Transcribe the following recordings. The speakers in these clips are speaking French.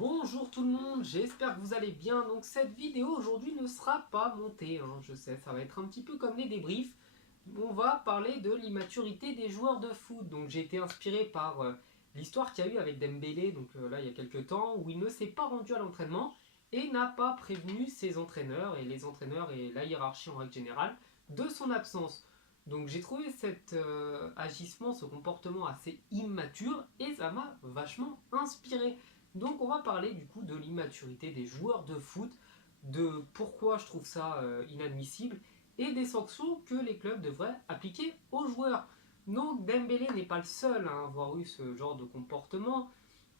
Bonjour tout le monde, j'espère que vous allez bien. Donc cette vidéo aujourd'hui ne sera pas montée, je sais, ça va être un petit peu comme les débriefs. On va parler de l'immaturité des joueurs de foot. Donc j'ai été inspiré par l'histoire qu'il y a eu avec Dembélé, là il y a quelques temps, où il ne s'est pas rendu à l'entraînement et n'a pas prévenu ses entraîneurs et les entraîneurs et la hiérarchie en règle générale de son absence. Donc j'ai trouvé cet agissement, ce comportement assez immature et ça m'a vachement inspiré. Donc on va parler du coup de l'immaturité des joueurs de foot, de pourquoi je trouve ça inadmissible et des sanctions que les clubs devraient appliquer aux joueurs. Donc Dembélé n'est pas le seul à avoir eu ce genre de comportement.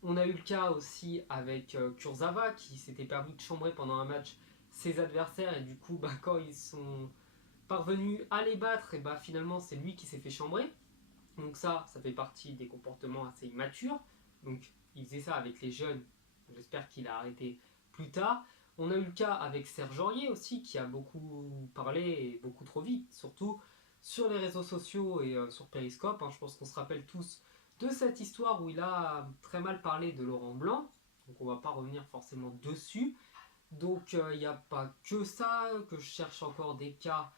On a eu le cas aussi avec Kurzawa qui s'était permis de chambrer pendant un match ses adversaires et du coup quand ils sont parvenus à les battre, et finalement c'est lui qui s'est fait chambrer. Donc ça fait partie des comportements assez immatures. Donc il faisait ça avec les jeunes. J'espère qu'il a arrêté plus tard. On a eu le cas avec Serge Aurier aussi, qui a beaucoup parlé et beaucoup trop vite, surtout sur les réseaux sociaux et sur Periscope. Je pense qu'on se rappelle tous de cette histoire où il a très mal parlé de Laurent Blanc. Donc on ne va pas revenir forcément dessus. Donc il n'y a pas que ça, que je cherche encore des cas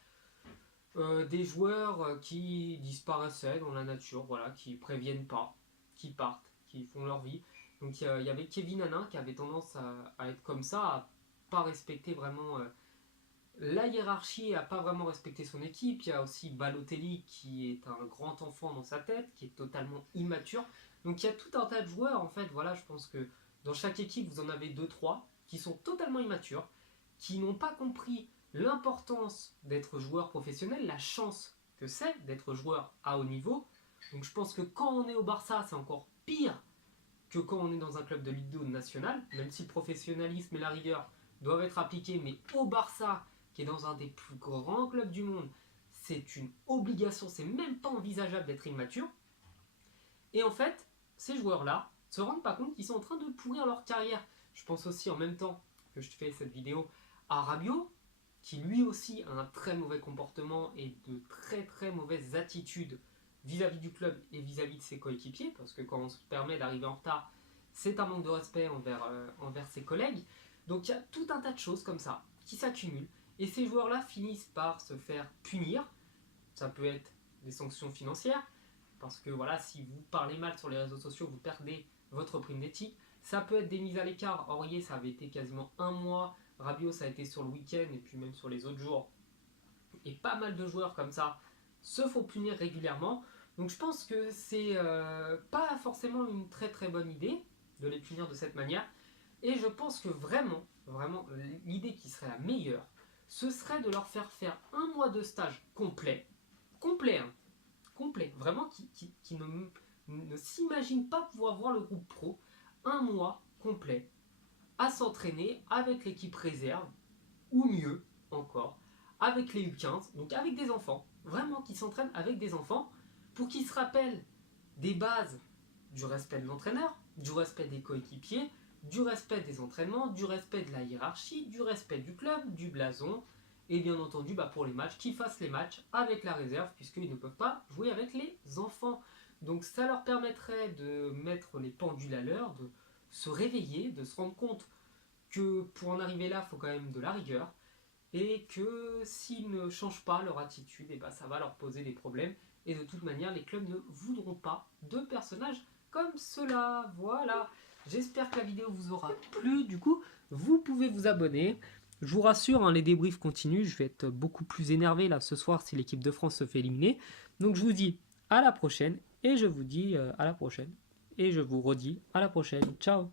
des joueurs qui disparaissaient dans la nature, voilà, qui préviennent pas, qui partent, qui font leur vie. Donc il y avait Kevin Hanin qui avait tendance à être comme ça, à pas respecter vraiment la hiérarchie, à pas vraiment respecter son équipe. Il y a aussi Balotelli qui est un grand enfant dans sa tête, qui est totalement immature. Donc il y a tout un tas de joueurs en fait, voilà, je pense que dans chaque équipe vous en avez 2-3 qui sont totalement immatures, qui n'ont pas compris l'importance d'être joueur professionnel, la chance que c'est d'être joueur à haut niveau. Donc je pense que quand on est au Barça, c'est encore pire que quand on est dans un club de Ligue 2 national, même si le professionnalisme et la rigueur doivent être appliqués, mais au Barça, qui est dans un des plus grands clubs du monde, c'est une obligation, c'est même pas envisageable d'être immature. Et en fait, ces joueurs-là se rendent pas compte qu'ils sont en train de pourrir leur carrière. Je pense aussi en même temps que je fais cette vidéo à Rabiot, qui lui aussi a un très mauvais comportement et de très très mauvaises attitudes vis-à-vis du club et vis-à-vis de ses coéquipiers, parce que quand on se permet d'arriver en retard, c'est un manque de respect envers ses collègues. Donc il y a tout un tas de choses comme ça qui s'accumulent, et ces joueurs-là finissent par se faire punir. Ça peut être des sanctions financières, parce que voilà, si vous parlez mal sur les réseaux sociaux, vous perdez votre prime d'éthique. Ça peut être des mises à l'écart. Aurier, ça avait été quasiment un mois. Rabiot, ça a été sur le week-end et puis même sur les autres jours. Et pas mal de joueurs comme ça se font punir régulièrement. Donc je pense que c'est pas forcément une très très bonne idée de les punir de cette manière. Et je pense que vraiment, l'idée qui serait la meilleure, ce serait de leur faire un mois de stage complet. Complet, vraiment qui ne s'imagine pas pouvoir voir le groupe pro un mois complet à s'entraîner avec l'équipe réserve, ou mieux encore, avec les U15, donc avec des enfants, vraiment qui s'entraînent avec des enfants, pour qu'ils se rappellent des bases du respect de l'entraîneur, du respect des coéquipiers, du respect des entraînements, du respect de la hiérarchie, du respect du club, du blason, et bien entendu pour les matchs, qu'ils fassent les matchs avec la réserve, puisqu'ils ne peuvent pas jouer avec les enfants. Donc ça leur permettrait de mettre les pendules à l'heure, de se réveiller, de se rendre compte que pour en arriver là, il faut quand même de la rigueur, et que s'ils ne changent pas leur attitude, ça va leur poser des problèmes, et de toute manière, les clubs ne voudront pas de personnages comme cela. Voilà, j'espère que la vidéo vous aura plu. Du coup, vous pouvez vous abonner. Je vous rassure, les débriefs continuent. Je vais être beaucoup plus énervé là ce soir si l'équipe de France se fait éliminer. Donc je vous dis à la prochaine, et je vous dis à la prochaine, et je vous redis à la prochaine. Ciao.